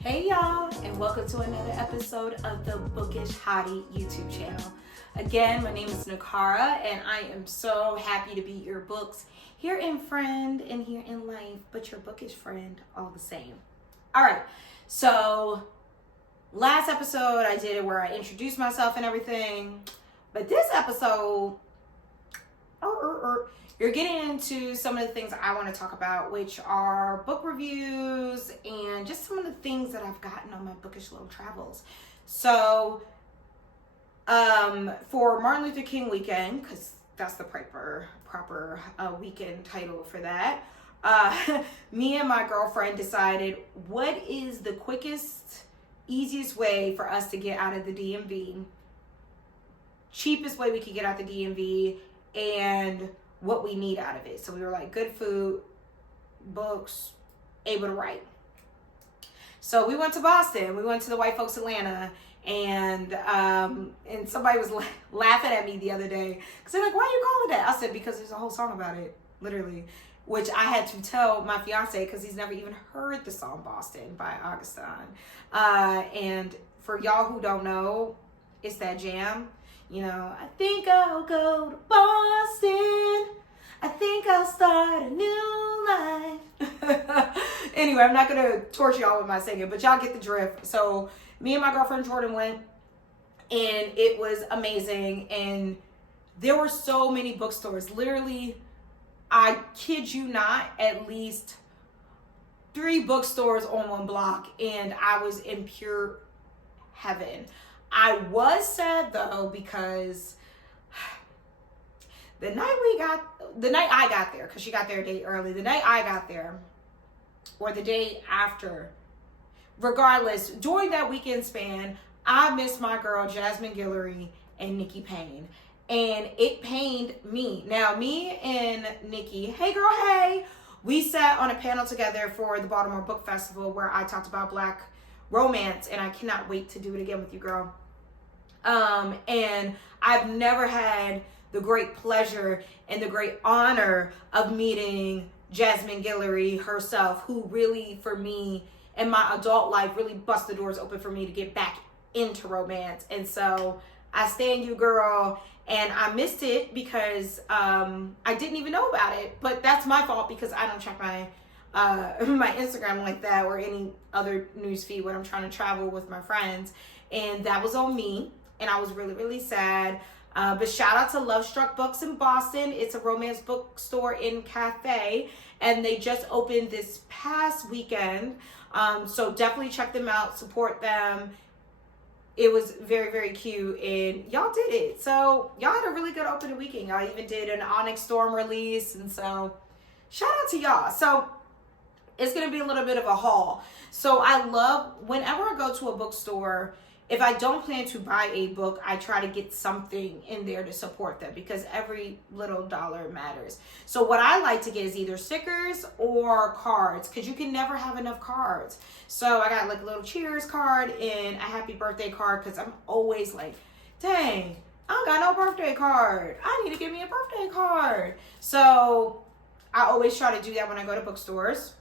Hey y'all, and welcome to another episode of the Bookish Hottie YouTube channel. Again, my name is Nakara, and I am so happy to be your books here in friend and here in life, but your bookish friend all the same. All right, so last episode I did it where I introduced myself and everything, but this episode, you're getting into some of the things I want to talk about, which are book reviews and just some of the things that I've gotten on my bookish little travels. So, for Martin Luther King weekend, because that's the proper weekend title for that, me and my girlfriend decided what is the quickest, easiest way for us to get out of the DMV, cheapest way we could get out the DMV, and what we need out of it. So we were like, good food, books, able to write. So we went to Boston. We went to the White Folks Atlanta, and somebody was laughing at me the other day because they're like, why are you calling that? I said, because there's a whole song about it, literally, which I had to tell my fiance because he's never even heard the song Boston by Augustine. And for y'all who don't know, it's that jam. You know, I think I'll go to Boston. I think I'll start a new life. Anyway, I'm not going to torture y'all with my singing, but y'all get the drift. So me and my girlfriend Jordan went, and it was amazing. And there were so many bookstores. Literally, I kid you not, at least 3 bookstores on one block, and I was in pure heaven. I was sad though because the night I got there, because she got there a day early, the night I got there, or the day after, regardless, during that weekend span, I missed my girl Jasmine Guillory and Nikki Payne, and it pained me. Now, me and Nikki, hey girl, hey, we sat on a panel together for the Baltimore Book Festival where I talked about Black romance, and I cannot wait to do it again with you, girl. And I've never had the great pleasure and the great honor of meeting Jasmine Guillory herself, who really, for me, in my adult life, really bust the doors open for me to get back into romance. And so I stand you, girl, and I missed it because I didn't even know about it, but that's my fault because I don't check my my Instagram like that or any other news feed when I'm trying to travel with my friends, and that was on me, and I was really, really sad. But shout out to Love Struck Books in Boston. It's a romance bookstore in cafe, and they just opened this past weekend. So definitely check them out, support them. It was very, very cute, and y'all did it. So y'all had a really good opening weekend. Y'all even did an Onyx Storm release, and so shout out to y'all. So it's going to be a little bit of a haul. So I love, whenever I go to a bookstore, if I don't plan to buy a book, I try to get something in there to support them because every little dollar matters. So what I like to get is either stickers or cards, because you can never have enough cards. So I got like a little cheers card and a happy birthday card, because I'm always like, dang, I don't got no birthday card. I need to give me a birthday card. So I always try to do that when I go to bookstores.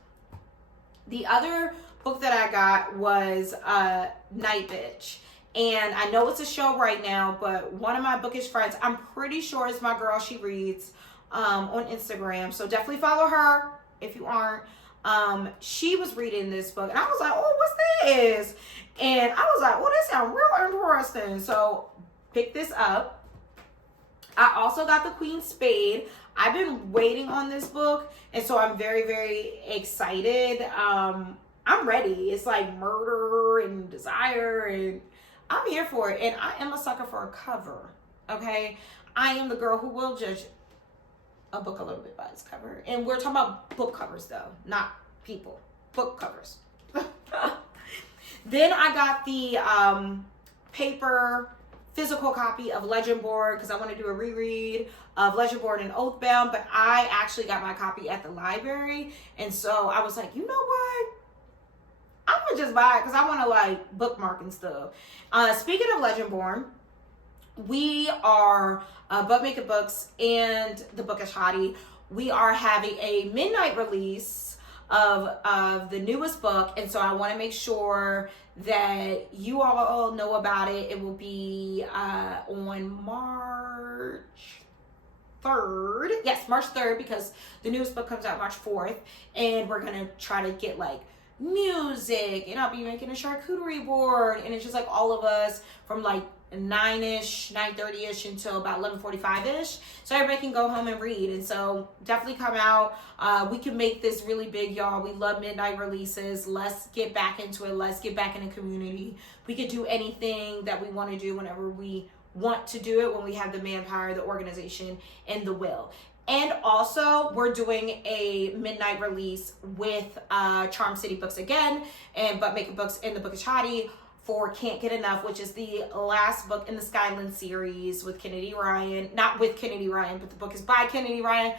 The other book that I got was Night Bitch. And I know it's a show right now, but one of my bookish friends, I'm pretty sure is my girl, she reads on Instagram. So definitely follow her if you aren't. She was reading this book, and I was like, oh, what's this? And I was like, oh, this sounds real interesting. So pick this up. I also got The Queen's Spade. I've been waiting on this book, and so I'm very, very excited. I'm ready. It's like murder and desire, and I'm here for it. And I am a sucker for a cover, okay? I am the girl who will judge a book a little bit by its cover. And we're talking about book covers, though, not people. Book covers. Then I got the paper physical copy of Legend Board because I want to do a reread of Legend Board and Oathbound, but I actually got my copy at the library, and so I was like, you know what? I'm gonna just buy it because I want to like bookmark and stuff. Speaking of Legend Born, we are Butt Maker Books and the Bookish Hottie. We are having a midnight release of the newest book. And so I want to make sure that you all know about it. It will be on March 3rd. Yes, March 3rd, because the newest book comes out March 4th. And we're going to try to get like music, and I'll be making a charcuterie board, and it's just like all of us from like 9-ish, 9:30-ish until about 11:45-ish, so everybody can go home and read. And so definitely come out. We can make this really big, y'all. We love midnight releases. Let's get back into it. Let's get back in the community. We could do anything that we want to do whenever we want to do it, when we have the manpower, the organization, and the will. And also, we're doing a midnight release with Charm City Books again, and But Making Books in the Bookish Hottie for Can't Get Enough, which is the last book in the Skyland series with Kennedy Ryan. Not with Kennedy Ryan, but the book is by Kennedy Ryan.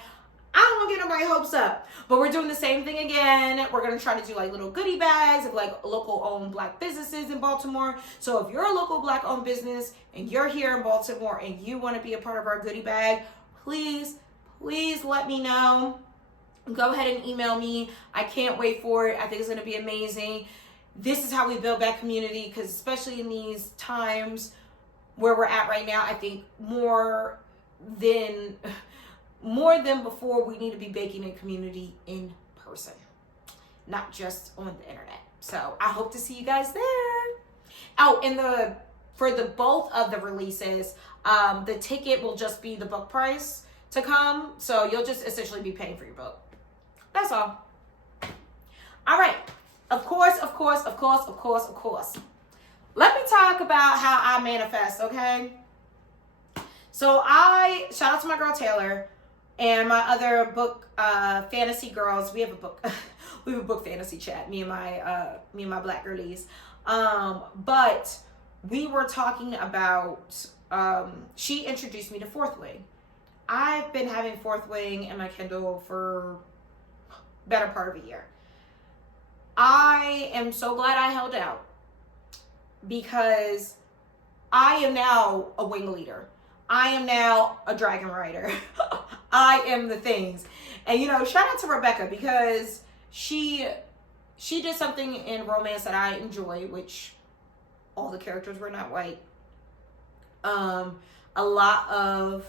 I don't want to get nobody's hopes up, but we're doing the same thing again. We're going to try to do like little goodie bags of like local owned Black businesses in Baltimore. So if you're a local Black owned business and you're here in Baltimore and you want to be a part of our goodie bag, please let me know. Go ahead and email me. I can't wait for it. I think it's going to be amazing. This is how we build back community, because especially in these times where we're at right now, I think more than before, we need to be baking in community in person, not just on the internet. So I hope to see you guys there. Oh, and for both of the releases, the ticket will just be the book price to come, so you'll just essentially be paying for your book. That's all. All right. Of course. Let me talk about how I manifest, okay? So shout out to my girl Taylor and my other book fantasy girls. We have a book fantasy chat, me and my Black girlies. But we were talking about she introduced me to Fourth Wing. I've been having Fourth Wing in my Kindle for better part of a year. I am so glad I held out, because I am now a wing leader. I am now a dragon rider. I am the things. And shout out to Rebecca, because she did something in romance that I enjoy, which all the characters were not white. A lot of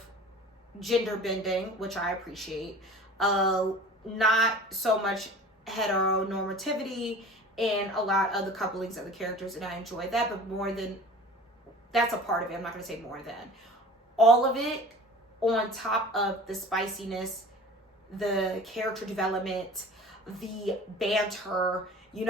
gender bending, which I appreciate. Not so much heteronormativity, and a lot of the couplings of the characters, and I enjoy that. But that's a part of it. I'm not going to say more than. All of it on top of the spiciness, the character development, the banter, you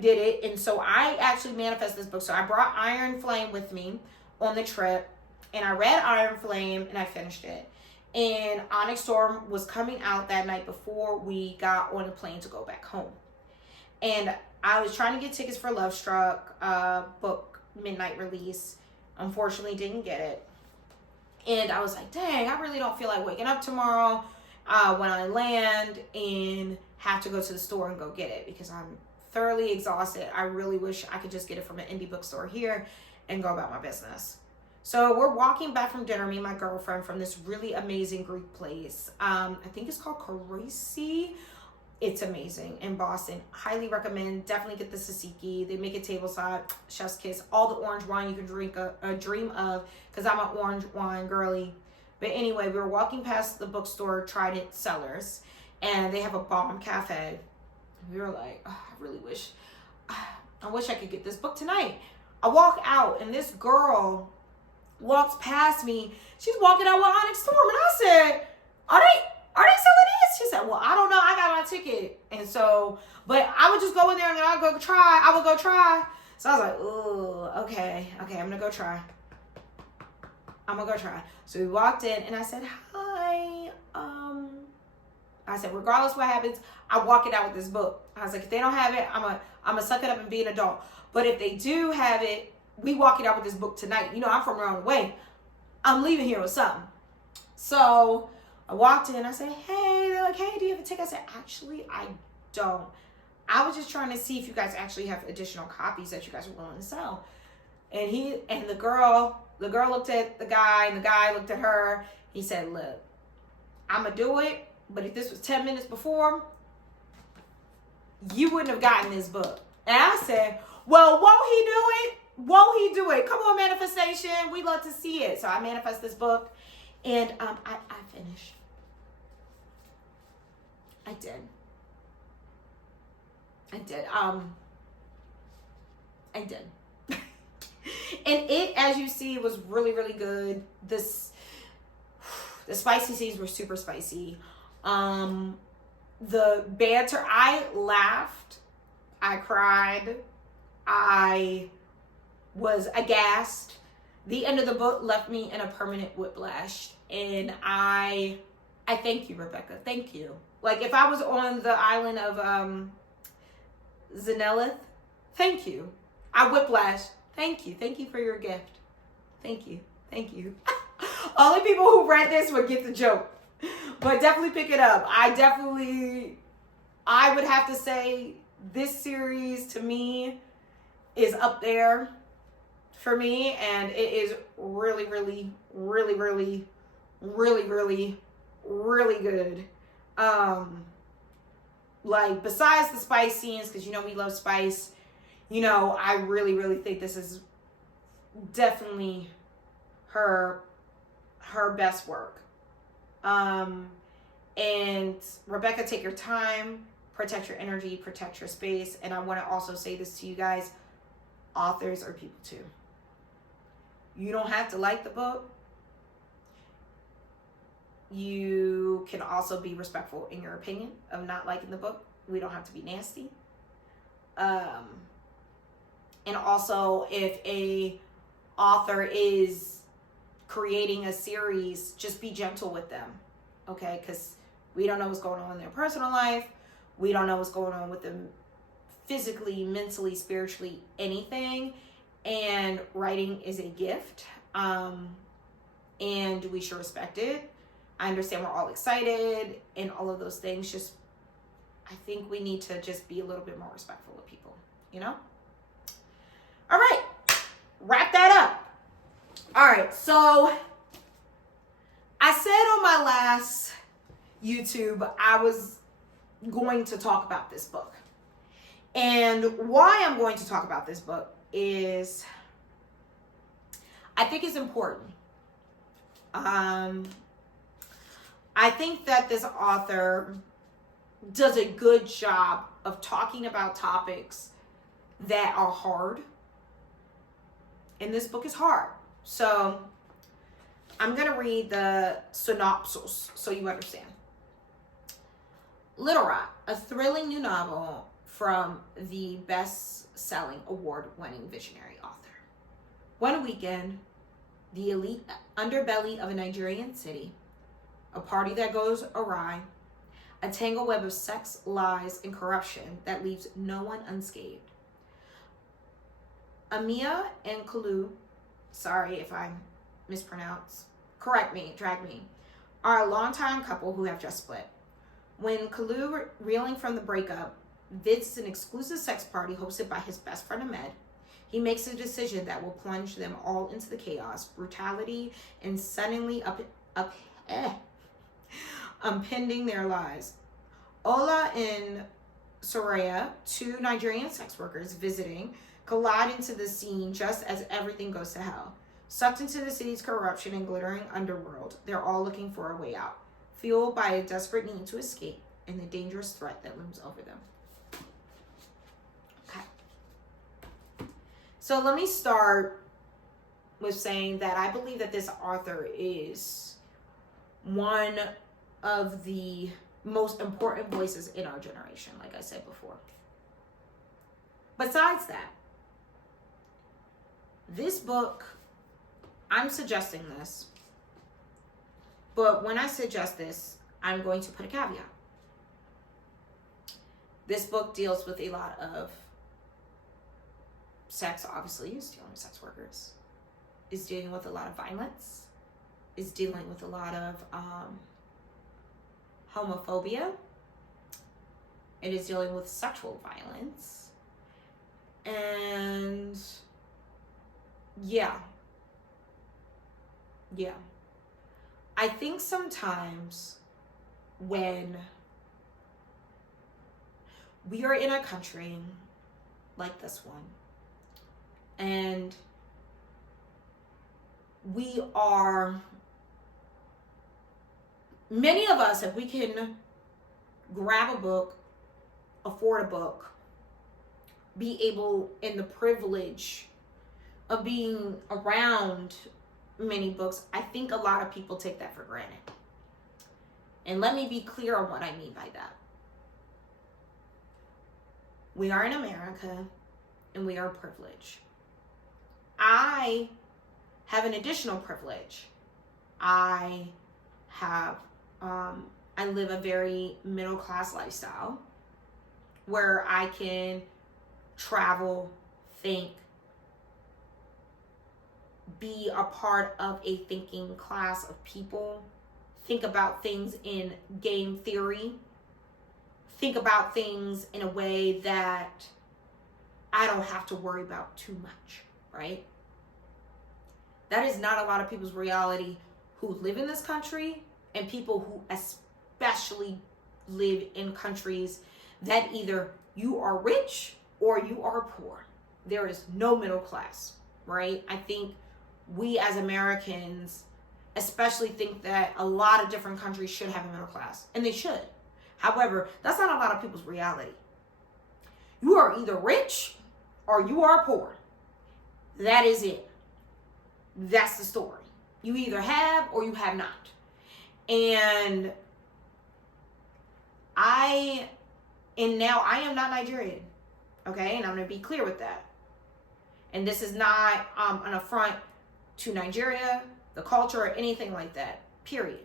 did it. And so I actually manifest this book. So I brought Iron Flame with me on the trip, and I read Iron Flame and I finished it. And Onyx Storm was coming out that night before we got on a plane to go back home. And I was trying to get tickets for Love Struck book midnight release. Unfortunately, didn't get it. And I was like, dang, I really don't feel like waking up tomorrow when I land and have to go to the store and go get it, because I'm thoroughly exhausted. I really wish I could just get it from an indie bookstore here and go about my business. So we're walking back from dinner, me and my girlfriend, from this really amazing Greek place. I think it's called Karisi. It's amazing in Boston. Highly recommend. Definitely get the tzatziki. They make it tableside, chef's kiss, all the orange wine you can drink a dream of, because I'm an orange wine girly. But anyway, we were walking past the bookstore Trident Cellars, and they have a bomb cafe. We were like, oh, I wish I could get this book tonight. I walk out, and this girl walks past me. She's walking out with Onyx Storm, and I said, are they selling these? She said, well, I don't know. I got my ticket. And so, but I would just go in there and I would go try. So I was like, oh, okay, I'm going to go try. So we walked in, and I said, hi. I said, regardless what happens, I'm walking out with this book. I was like, if they don't have it, I'm gonna suck it up and be an adult. But if they do have it, we walking out with this book tonight. I'm from around the way. I'm leaving here with something. So I walked in. I said, hey. They're like, hey, do you have a ticket? I said, actually, I don't. I was just trying to see if you guys actually have additional copies that you guys are willing to sell. And the girl looked at the guy, and the guy looked at her. He said, look, I'm going to do it. But if this was 10 minutes before, you wouldn't have gotten this book. And I said, well, won't he do it? Won't he do it? Come on, manifestation. We love to see it. So I manifest this book, and I finished. I did. I did. And it, as you see, was really, really good. The spicy scenes were super spicy. The banter, I laughed, I cried, I was aghast. The end of the book left me in a permanent whiplash, and I thank you, Rebecca. Thank you. Like, if I was on the island of Zanelith, thank you. I whiplash. Thank you. Thank you for your gift. Thank you. Thank you. Only people who read this would get the joke. But definitely pick it up. I would have to say this series to me is up there for me, and it is really, really, really, really, really, really, really good. Like, besides the spice scenes, because we love spice, I really, really think this is definitely her best work. And Rebecca, take your time, protect your energy, protect your space. And I want to also say this to you guys, authors are people too. You don't have to like the book. You can also be respectful in your opinion of not liking the book. We don't have to be nasty. And also, if a author is creating a series, just be gentle with them, okay? Because we don't know what's going on in their personal life. We don't know what's going on with them physically, mentally, spiritually, anything. And writing is a gift, and we should respect it. I understand we're all excited and all of those things. Just, I think we need to just be a little bit more respectful of people, All right, wrap that up. All right, so I said on my last YouTube I was going to talk about this book. And why I'm going to talk about this book is I think it's important. I think that this author does a good job of talking about topics that are hard. And this book is hard. So I'm going to read the synopsis so you understand. Little Rock, a thrilling new novel from the best-selling award-winning visionary author. One weekend, the elite underbelly of a Nigerian city, a party that goes awry, a tangled web of sex, lies, and corruption that leaves no one unscathed. Amia and Kalu, sorry if I mispronounce, correct me, drag me, are a longtime couple who have just split. When Kalu, reeling from the breakup, visits an exclusive sex party hosted by his best friend Ahmed, he makes a decision that will plunge them all into the chaos, brutality, and suddenly impending their lives. Ola and Soraya, two Nigerian sex workers visiting, collide into the scene just as everything goes to hell. Sucked into the city's corruption and glittering underworld, they're all looking for a way out, fueled by a desperate need to escape and the dangerous threat that looms over them. Okay. So let me start with saying that I believe that this author is one of the most important voices in our generation, like I said before. Besides that, this book, I'm suggesting this, but when I suggest this, I'm going to put a caveat. This book deals with a lot of sex, obviously, is dealing with sex workers, is dealing with a lot of violence, is dealing with a lot of homophobia. It is dealing with sexual violence. And yeah. I think sometimes when we are in a country like this one, and we are, many of us, if we can grab a book, afford a book, be able, in the privilege of being around many books, I think a lot of people take that for granted. And let me be clear on what I mean by that. We are in America, and we are privileged. I have an additional privilege. I live a very middle-class lifestyle where I can travel, think, be a part of a thinking class of people, think about things in game theory, think about things in a way that I don't have to worry about too much, right? That is not a lot of people's reality who live in this country, and people who especially live in countries that either you are rich or you are poor. There is no middle class, right? I think we as Americans especially think that a lot of different countries should have a middle class, and they should. However, that's not a lot of people's reality. You are either rich or you are poor. That is it. That's the story. You either have or you have not. And now I am not Nigerian, okay? And I'm going to be clear with that. And this is not an affront to Nigeria, the culture, or anything like that, period.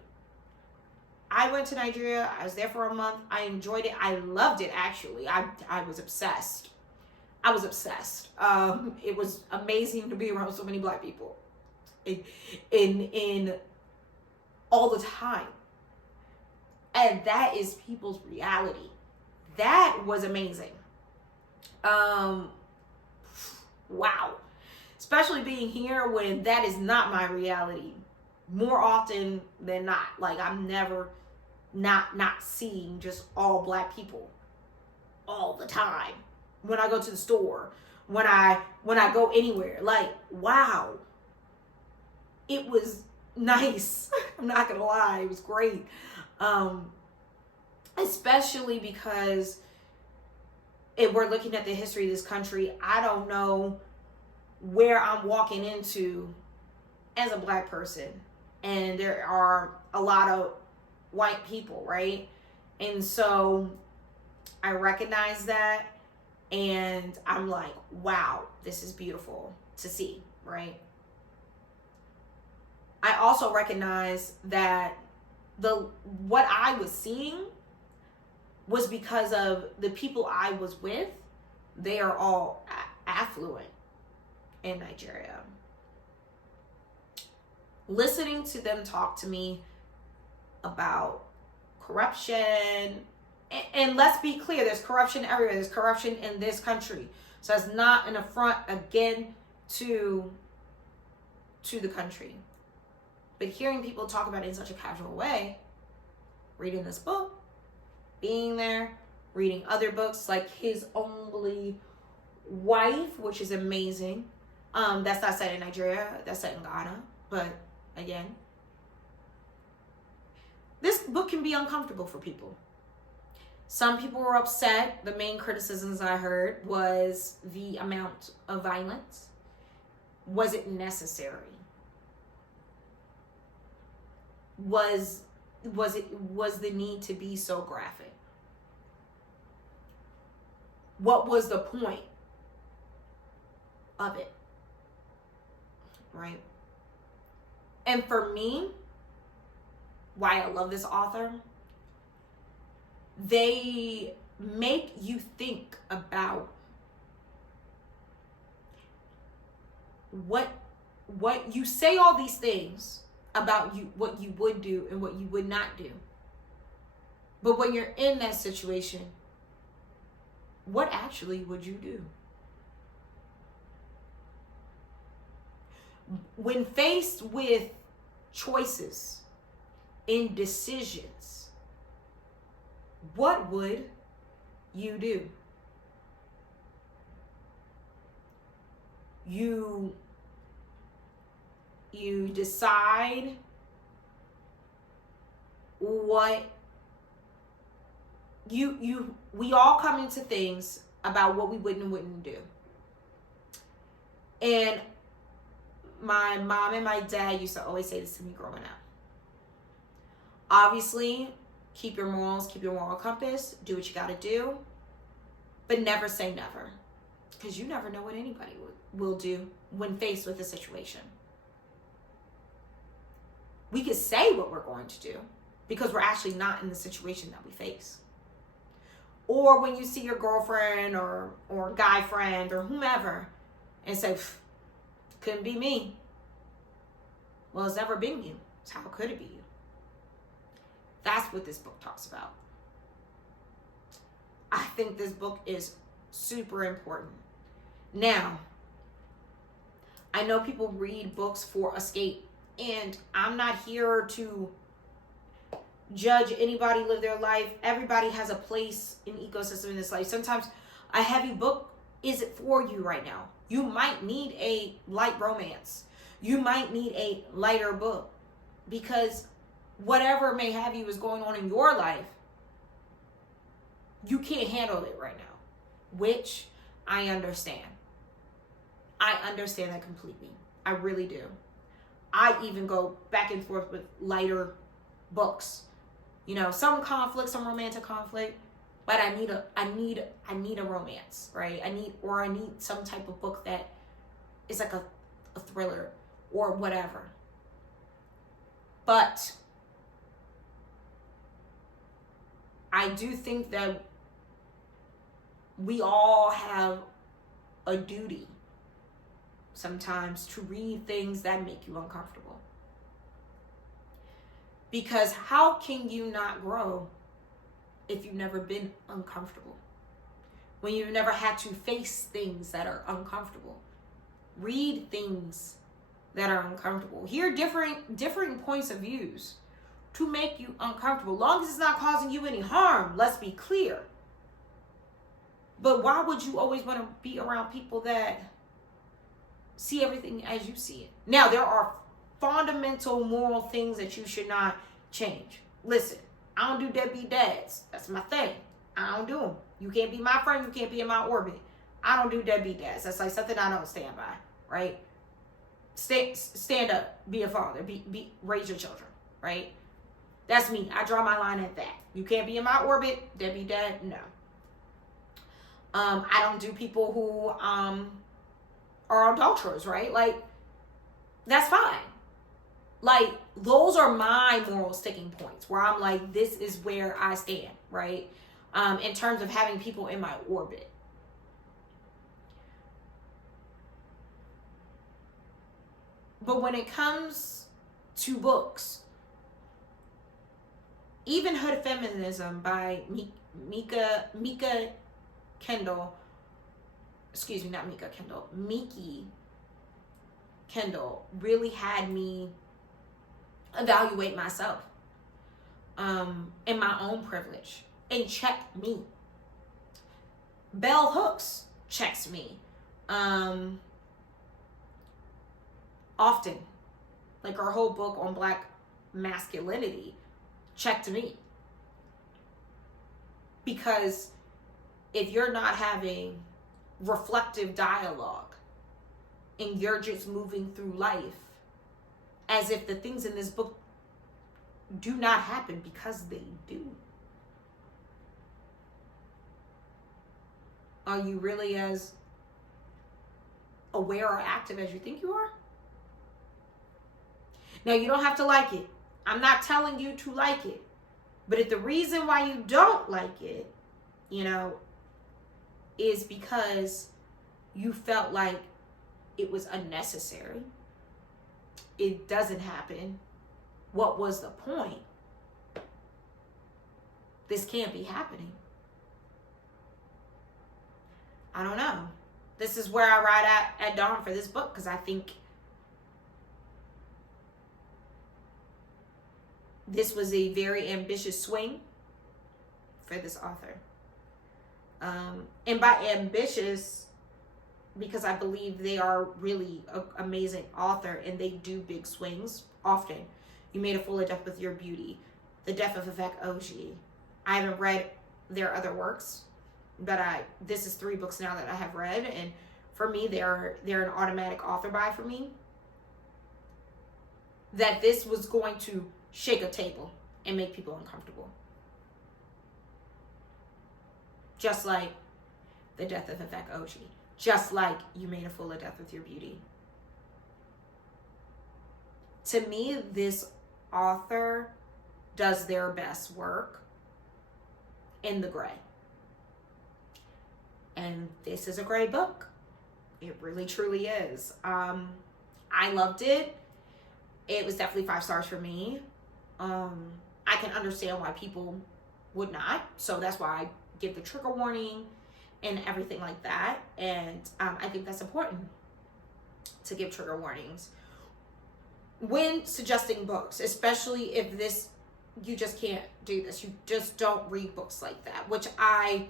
I went to Nigeria. I was there for a month. I enjoyed it. I loved it, actually. I was obsessed. I was obsessed. It was amazing to be around so many Black people in all the time. And that is people's reality. That was amazing. Wow. Especially being here when that is not my reality. More often than not. Like, I'm never not seeing just all Black people all the time. When I go to the store, when I go anywhere, like, wow. It was nice. I'm not gonna lie, it was great. Especially because if we're looking at the history of this country, I don't know where I'm walking into as a Black person. And there are a lot of white people, right? And so I recognize that, and I'm like, wow, this is beautiful to see, right? I also recognize that what I was seeing was because of the people I was with. They are all affluent in Nigeria. Listening to them talk to me about corruption, and let's be clear, there's corruption everywhere. There's corruption in this country. So it's not an affront, again, to the country. But hearing people talk about it in such a casual way, reading this book, being there, reading other books like His Only Wife, which is amazing. That's not set in Nigeria, that's set in Ghana. But again, this book can be uncomfortable for people. Some people were upset. The main criticisms I heard was the amount of violence. Was it necessary? Was the need to be so graphic? What was the point of it? Right? And for me, why I love this author, they make you think about what you say, all these things about you, what you would do and what you would not do. But when you're in that situation, what actually would you do? When faced with choices and decisions, what would you do. You decide what we all come into things about what we would and wouldn't do. And my mom and my dad used to always say this to me growing up. Obviously, keep your morals, keep your moral compass, do what you got to do, but never say never, because you never know what anybody will do when faced with a situation. We could say what we're going to do because we're actually not in the situation that we face. Or when you see your girlfriend or guy friend or whomever and say, couldn't be me. Well, it's never been you. So how could it be you? That's what this book talks about. I think this book is super important. Now, I know people read books for escape, and I'm not here to judge anybody live their life. Everybody has a place in ecosystem in this life. Sometimes a heavy book isn't for you right now. You might need a light romance. You might need a lighter book, because whatever may have you is going on in your life, you can't handle it right now, which I understand. I understand that completely. I really do. I even go back and forth with lighter books. You know, some conflict, some romantic conflict, but I need a romance, right? I need some type of book that is like a thriller or whatever. But I do think that we all have a duty sometimes to read things that make you uncomfortable. Because how can you not grow if you've never been uncomfortable? When you've never had to face things that are uncomfortable. Read things that are uncomfortable. Hear different points of views to make you uncomfortable. Long as it's not causing you any harm, let's be clear. But why would you always want to be around people that see everything as you see it? Now, there are fundamental moral things that you should not change. Listen, I don't do deadbeat dads. That's my thing. I don't do them. You can't be my friend. You can't be in my orbit. I don't do deadbeat dads. That's like something I don't stand by, right? Stand up. Be a father. Raise your children, right? That's me. I draw my line at that. You can't be in my orbit. Deadbeat dad, no. I don't do people who are adulterers, right? Like, that's fine. Like, those are my moral sticking points where I'm like, this is where I stand, right? In terms of having people in my orbit. But when it comes to books, even Hood Feminism by Mika Kendall, excuse me, not Mika Kendall, Miki Kendall really had me evaluate myself and my own privilege and check me. Bell Hooks checks me often. Like, her whole book on Black masculinity checked me. Because if you're not having reflective dialogue and you're just moving through life as if the things in this book do not happen, because they do, are you really as aware or active as you think you are? Now, you don't have to like it. I'm not telling you to like it. But if the reason why you don't like it, is because you felt like it was unnecessary, it doesn't happen, what was the point? This can't be happening. I don't know. This is where I ride at dawn for this book, because I think this was a very ambitious swing for this author. And by ambitious, because I believe they are really an amazing author and they do big swings often. You Made a Fool of Death with Your Beauty, The Death of Vivek Oji. I haven't read their other works, but this is 3 books now that I have read, and for me, they're an automatic author buy for me. That this was going to shake a table and make people uncomfortable. Just like The Death of Vivek Oji. Just like You Made a Fool of Death with Your Beauty. To me, this author does their best work in the gray. And this is a gray book. It really, truly is. I loved it. It was definitely 5 stars for me. I can understand why people would not. So that's why I give the trigger warning and everything like that. And I think that's important to give trigger warnings when suggesting books, especially if you just can't do this. You just don't read books like that, which I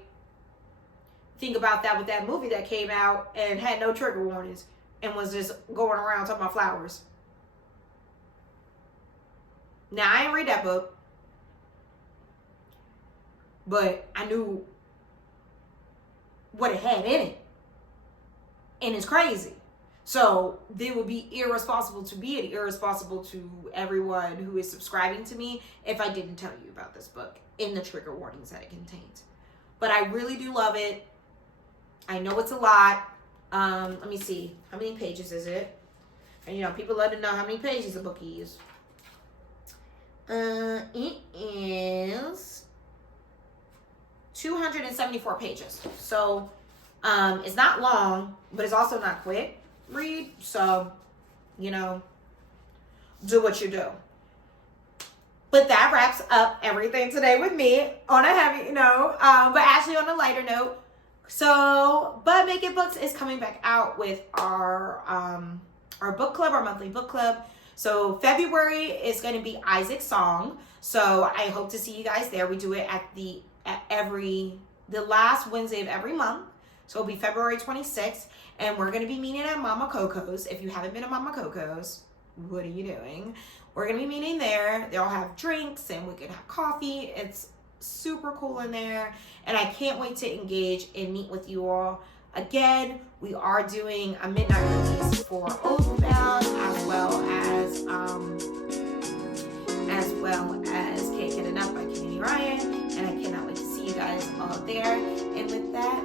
think about that with that movie that came out and had no trigger warnings and was just going around talking about flowers. Now, I didn't read that book, but I knew what it had in it. And it's crazy. So it would be irresponsible to everyone who is subscribing to me if I didn't tell you about this book in the trigger warnings that it contains. But I really do love it. I know it's a lot. Let me see. How many pages is it? And people love to know how many pages a book is. It is 274 pages. So it's not long, but it's also not quick read. So, do what you do. But that wraps up everything today with me on a heavy note, but actually on a lighter note. So, But Make It Books is coming back out with our book club, our monthly book club. So February is going to be Isaac's Song. So I hope to see you guys there. We do it at the last Wednesday of every month. So it'll be February 26th. And we're going to be meeting at Mama Coco's. If you haven't been to Mama Coco's, what are you doing? We're going to be meeting there. They'll have drinks and we can have coffee. It's super cool in there. And I can't wait to engage and meet with you all. Again, we are doing a midnight release for Oathbound as well as Can't Get Enough by Kenny Ryan. And I cannot wait to see you guys all there. And with that,